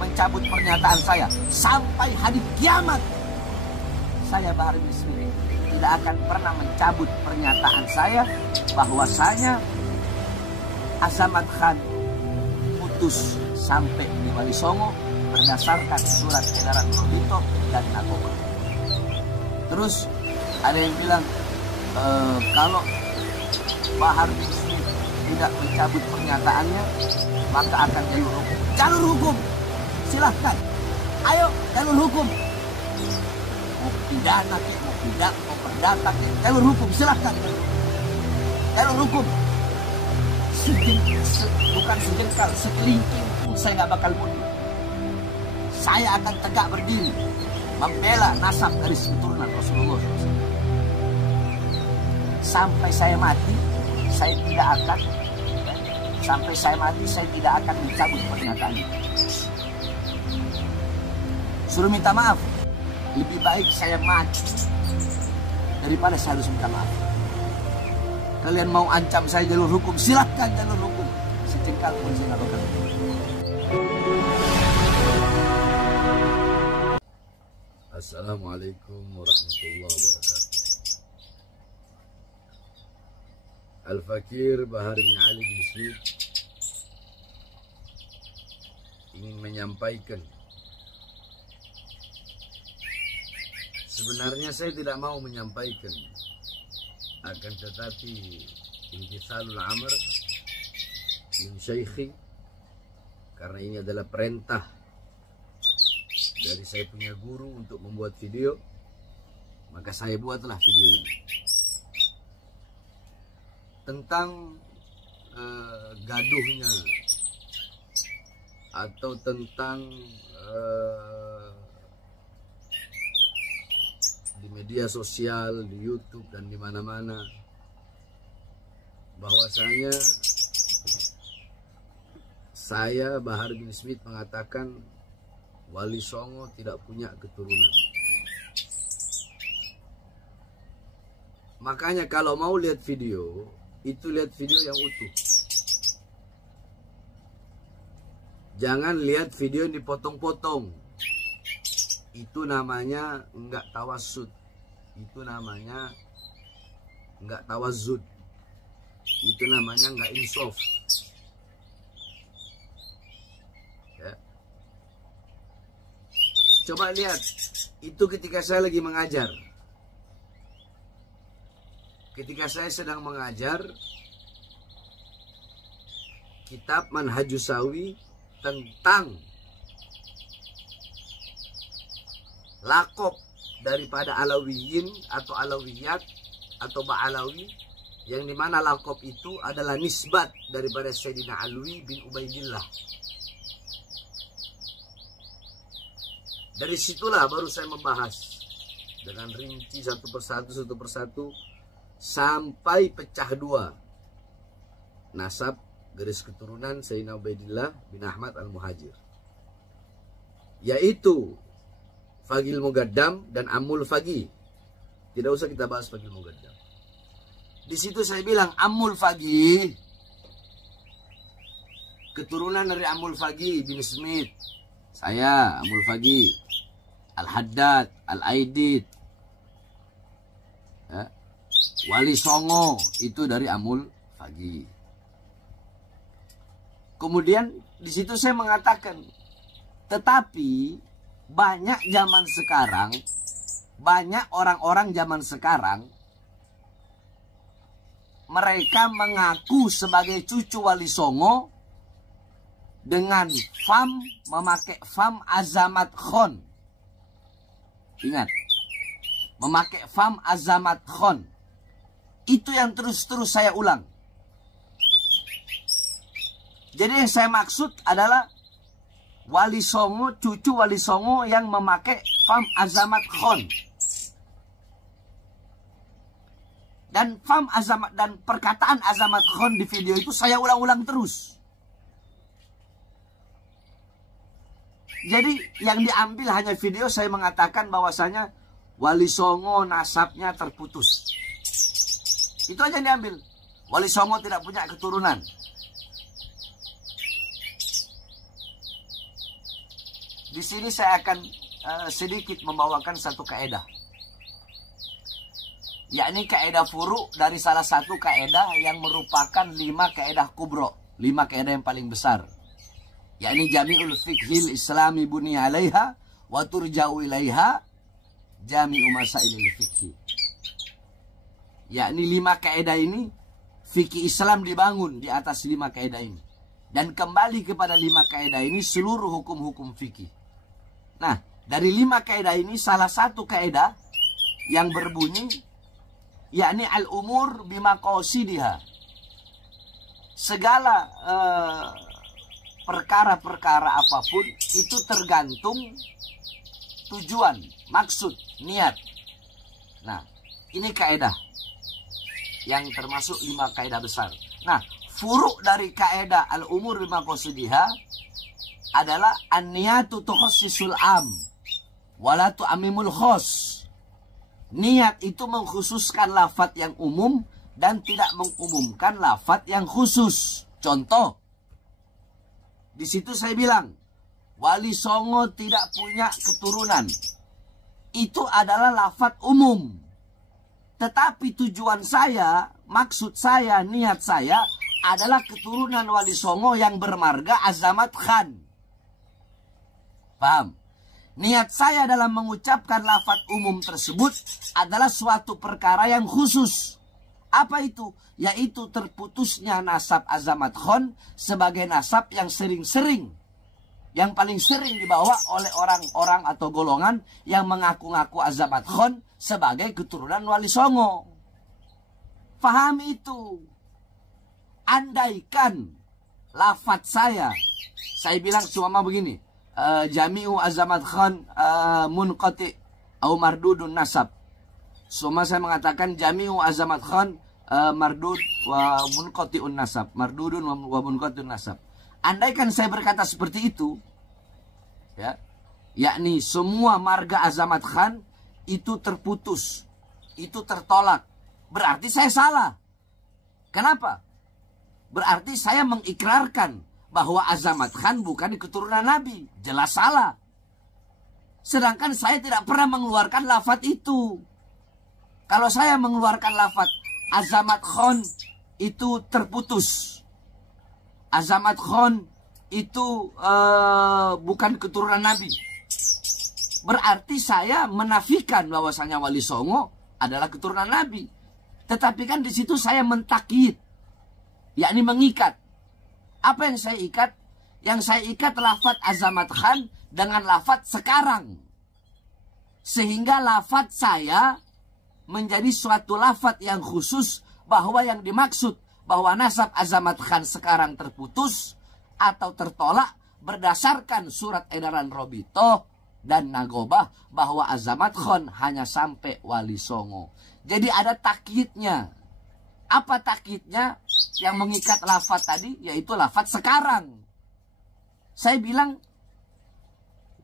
mencabut pernyataan saya sampai hari kiamat. Saya Bahar bin Smith tidak akan pernah mencabut pernyataan saya bahwasanya Azamat Khan putus sampai di Wali Songo berdasarkan surat edaran Lolito dan Nagoba. Terus ada yang bilang kalau Bahar bin Smith tidak mencabut pernyataannya maka akan jalur hukum. Jalur hukum, silahkan. Ayo jalur hukum. Mau pidana kek, mau perdata kek, jalur hukum silahkan. Jalur hukum. Bukan sejengkal, sekelingking pun saya nggak bakal mundur. Saya akan tegak berdiri membela nasab garis keturunan Rasulullah SAW. Sampai saya mati, saya tidak akan mencabut pernyataan itu. Suruh minta maaf, lebih baik saya mati daripada saya harus minta maaf. Kalian mau ancam saya jalur hukum, silahkan jalur hukum. Sejengkal pun saya nggak bakal. Assalamualaikum warahmatullahi wabarakatuh. Al-Fakir Bahar bin Ali bin Smith ingin menyampaikan, sebenarnya saya tidak mau menyampaikan, akan tetapi imtithalul amr min syaikhi, karena ini adalah perintah dari saya punya guru untuk membuat video, maka saya buatlah video ini tentang gaduhnya atau tentang di media sosial, di YouTube dan di mana-mana, bahwasanya saya Bahar bin Smith mengatakan Wali Songo tidak punya keturunan. Makanya kalau mau lihat video, itu lihat video yang utuh. Jangan lihat video yang dipotong-potong. Itu namanya enggak tawasud. Itu namanya enggak tawazud. Itu namanya enggak insaf. Ya. Coba lihat, itu ketika saya lagi mengajar. Ketika saya sedang mengajar kitab Manhajus Sawi tentang lakop daripada Alawiyin atau Alawiyat atau Ba'alawi, yang dimana lakop itu adalah nisbat daripada Sayyidina Alwi bin Ubaidillah. Dari situlah baru saya membahas dengan rinci satu persatu sampai pecah dua nasab garis keturunan Sayyidina Ubaidillah bin Ahmad Al-Muhajir, yaitu Fagil Mugaddam dan Ammul Fagi. Tidak usah kita bahas Fagil Mugaddam. Di situ saya bilang Ammul Fagi keturunan dari Ammul Fagi bin Smith. Saya Ammul Fagi, Al-Haddad, Al-Aidid, ya. Wali Songo itu dari Ammul Fagi. Kemudian di situ saya mengatakan, tetapi banyak zaman sekarang, banyak orang-orang zaman sekarang, mereka mengaku sebagai cucu Wali Songo dengan memakai fam Azamat Khan. Ingat, memakai fam Azamat Khan. Itu yang terus-terus saya ulang. Jadi yang saya maksud adalah Wali Songo, cucu Wali Songo yang memakai fam Azamat Khan. Dan fam Azamat dan perkataan Azamat Khan di video itu saya ulang-ulang terus. Jadi yang diambil hanya video saya mengatakan bahwasanya Wali Songo nasabnya terputus. Itu aja yang diambil. Wali Songo tidak punya keturunan. di sini saya akan sedikit membawakan satu kaidah. Yakni kaidah furu dari salah satu kaidah yang merupakan 5 kaidah kubro, 5 kaidah yang paling besar. Yakni jami'ul fiqhil islami buni alaiha wa turja'u ilaiha jami'u masailil fiqhi. Yakni 5 kaidah ini, fikih Islam dibangun di atas 5 kaidah ini. Dan kembali kepada 5 kaidah ini seluruh hukum-hukum fikih. Nah, dari 5 kaidah ini salah satu kaidah yang berbunyi yakni al-umur bimaqasidiha. Segala perkara-perkara apapun itu tergantung tujuan, maksud, niat. Nah, ini kaidah yang termasuk 5 kaidah besar. Nah, furuk dari kaidah al-umur bimaqasidiha adalah an-niyatu tukhassisul am wala tu'ammimul khos. Niat itu mengkhususkan lafadz yang umum dan tidak mengumumkan lafadz yang khusus. Contoh, di situ saya bilang Wali Songo tidak punya keturunan. Itu adalah lafadz umum. Tetapi tujuan saya, maksud saya, niat saya adalah keturunan Wali Songo yang bermarga Azamat Khan. Paham? Niat saya dalam mengucapkan lafadz umum tersebut adalah suatu perkara yang khusus. Apa itu? Yaitu terputusnya nasab Azamat Khan sebagai nasab yang sering-sering, yang paling sering dibawa oleh orang-orang atau golongan yang mengaku-ngaku Azamat Khan sebagai keturunan Wali Songo. Pahami itu. Andaikan lafadz saya bilang cuma begini, jami'u Azamat Khan munqati atau mardudun nasab. Semua saya mengatakan jami'u Azamat Khan mardud wa munqati'un nasab, mardudun wa munqati'un nasab. Andaikan saya berkata seperti itu, ya, yakni semua marga Azamat Khan itu terputus, itu tertolak, berarti saya salah. Kenapa? Berarti saya mengikrarkan bahwa Azamat Khan bukan keturunan Nabi. Jelas salah. Sedangkan saya tidak pernah mengeluarkan lafadz itu. Kalau saya mengeluarkan lafadz Azamat Khan itu terputus, Azamat Khan itu bukan keturunan Nabi, berarti saya menafikan bahwasanya Wali Songo adalah keturunan Nabi. Tetapi kan di situ saya mentakyid, yakni mengikat. Apa yang saya ikat? Yang saya ikat lafadz Azamat Khan dengan lafadz sekarang. Sehingga lafadz saya menjadi suatu lafadz yang khusus, bahwa yang dimaksud bahwa nasab Azamat Khan sekarang terputus atau tertolak berdasarkan surat edaran Robitoh dan Nagobah bahwa Azamat Khan hanya sampai Wali Songo. Jadi ada takyidnya. Apa takyidnya? Yang mengikat lafadz tadi yaitu lafadz sekarang. Saya bilang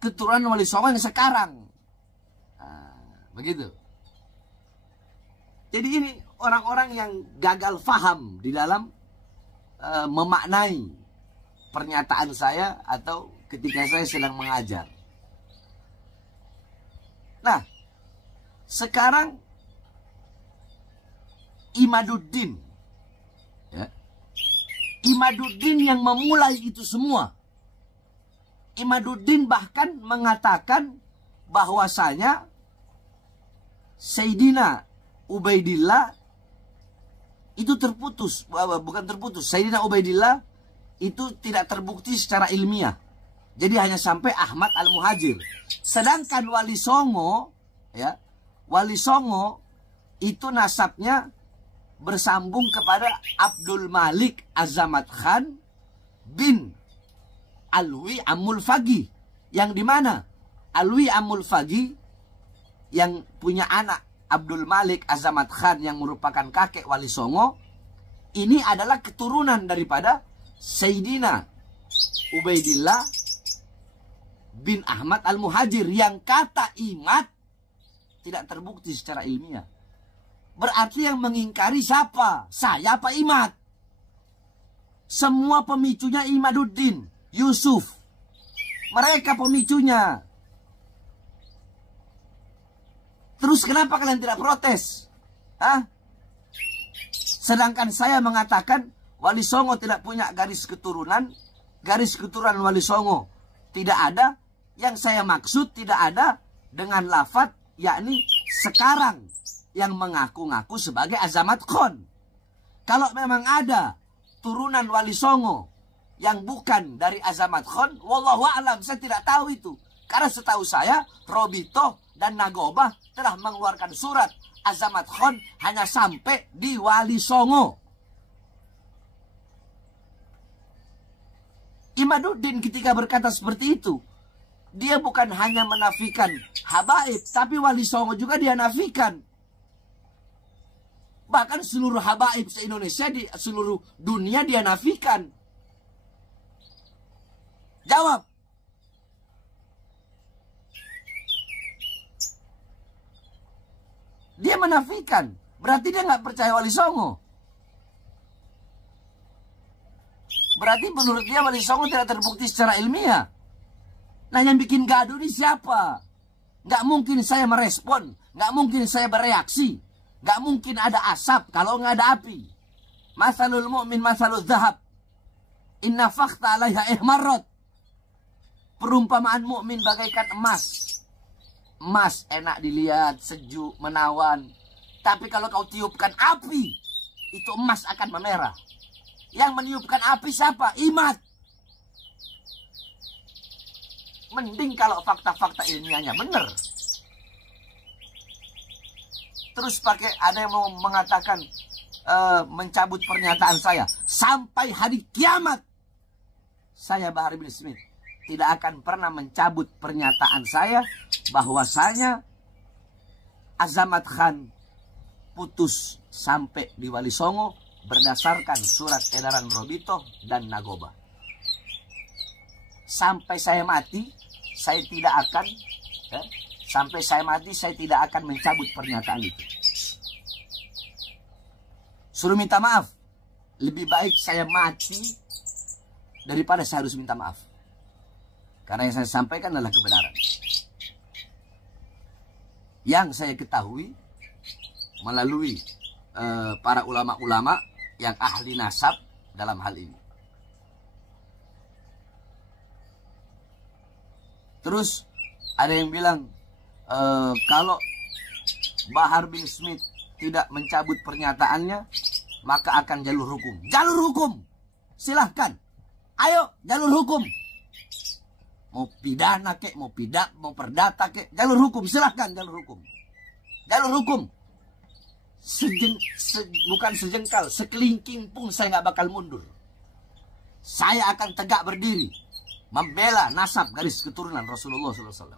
keturunan Wali Songo yang sekarang. Nah, begitu. Jadi ini orang-orang yang gagal faham di dalam memaknai pernyataan saya atau ketika saya sedang mengajar. Nah, sekarang Imaduddin, ya, Imaduddin yang memulai itu semua. Imaduddin bahkan mengatakan bahwasanya Sayyidina Ubaidillah itu terputus, bukan terputus. Sayyidina Ubaidillah itu tidak terbukti secara ilmiah. Jadi hanya sampai Ahmad Al-Muhajir. Sedangkan Wali Songo, ya, Wali Songo itu nasabnya bersambung kepada Abdul Malik Azamat Khan bin Alwi Amul Fagi, yang dimana Alwi Amul Fagi yang punya anak Abdul Malik Azamat Khan yang merupakan kakek Wali Songo, ini adalah keturunan daripada Sayyidina Ubaidillah bin Ahmad Al-Muhajir, yang kata Imad tidak terbukti secara ilmiah. Berarti yang mengingkari siapa? Saya apa Imad? Semua pemicunya Imaduddin, Yusuf. Mereka pemicunya. Terus kenapa kalian tidak protes? Hah? Sedangkan saya mengatakan Wali Songo tidak punya garis keturunan. Garis keturunan Wali Songo tidak ada. Yang saya maksud tidak ada dengan lafaz yakni sekarang yang mengaku-ngaku sebagai Azamat Khan. Kalau memang ada turunan Wali Songo yang bukan dari Azamat Khan, wallahu a'lam, saya tidak tahu itu. Karena setahu saya Robito dan Nagoba telah mengeluarkan surat Azamat Khan hanya sampai di Wali Songo. Imaduddin ketika berkata seperti itu, dia bukan hanya menafikan habaib, tapi Wali Songo juga dia nafikan. Bahkan seluruh habaib se-Indonesia, di seluruh dunia dia nafikan. Jawab. Dia menafikan. Berarti dia nggak percaya Wali Songo. Berarti menurut dia Wali Songo tidak terbukti secara ilmiah. Nah, yang bikin gaduh ini siapa? Nggak mungkin saya merespon. Nggak mungkin saya bereaksi. Nggak mungkin ada asap kalau nggak ada api. Masalul mu'min masalul zahab. Inna fakhta alaiha ihmarrat. Perumpamaan mukmin bagaikan emas. Emas enak dilihat, sejuk, menawan. Tapi kalau kau tiupkan api, itu emas akan memerah. Yang meniupkan api siapa? Imat. Mending kalau fakta-fakta ilmiahnya benar. Terus pakai ada yang mau mengatakan mencabut pernyataan saya. Sampai hari kiamat, saya Bahar bin Smith tidak akan pernah mencabut pernyataan saya bahwasanya Azamat Khan putus sampai di Wali Songo berdasarkan surat edaran Robito dan Nagoba. Sampai saya mati, saya tidak akan saya tidak akan mencabut pernyataan itu. Suruh minta maaf. Lebih baik saya mati daripada saya harus minta maaf. Karena yang saya sampaikan adalah kebenaran. Yang saya ketahui melalui para ulama-ulama yang ahli nasab dalam hal ini. Terus ada yang bilang kalau Bahar bin Smith tidak mencabut pernyataannya, maka akan jalur hukum. Jalur hukum, silahkan. Ayo jalur hukum. Mau pidana kek, mau perdata kek, jalur hukum, silahkan jalur hukum. Jalur hukum. Bukan sejengkal, sekelingking pun saya nggak bakal mundur. Saya akan tegak berdiri, membela nasab garis keturunan Rasulullah SAW.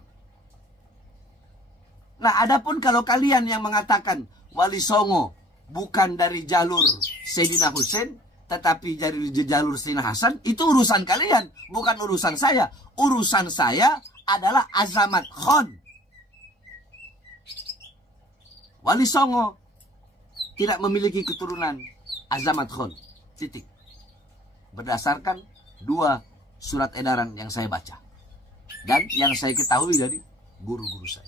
Nah, adapun kalau kalian yang mengatakan Wali Songo bukan dari jalur Sayyidina Husain, tetapi dari jalur Sayyidina Hasan, itu urusan kalian, bukan urusan saya. Urusan saya adalah Azamat Khan. Wali Songo tidak memiliki keturunan Azamat Khan. Titik. Berdasarkan 2 surat edaran yang saya baca. Dan yang saya ketahui dari guru-guru saya.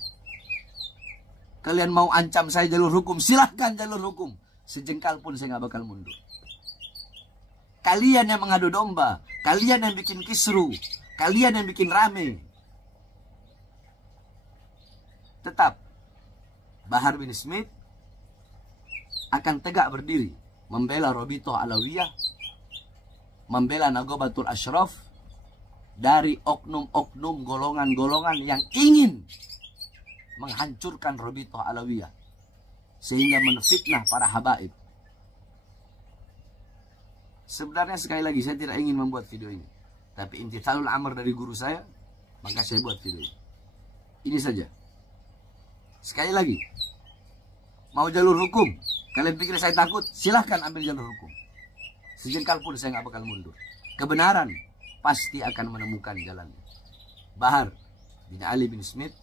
Kalian mau ancam saya jalur hukum, silahkan jalur hukum. Sejengkal pun saya nggak bakal mundur. Kalian yang mengadu domba, kalian yang bikin kisru, kalian yang bikin rame. Tetap Bahar bin Smith akan tegak berdiri membela Robito Alawiyah, membela Nagobatul Ashraf dari oknum-oknum golongan-golongan yang ingin menghancurkan Robito Alawiyah sehingga menfitnah para habaib. Sebenarnya sekali lagi saya tidak ingin membuat video ini, tapi imtithalul amr dari guru saya, maka saya buat video ini. Ini saja. Sekali lagi, mau jalur hukum, kalian pikir saya takut? Silahkan ambil jalur hukum. Sejengkal pun saya nggak bakal mundur. Kebenaran pasti akan menemukan jalan. Bahar bin Ali bin Smith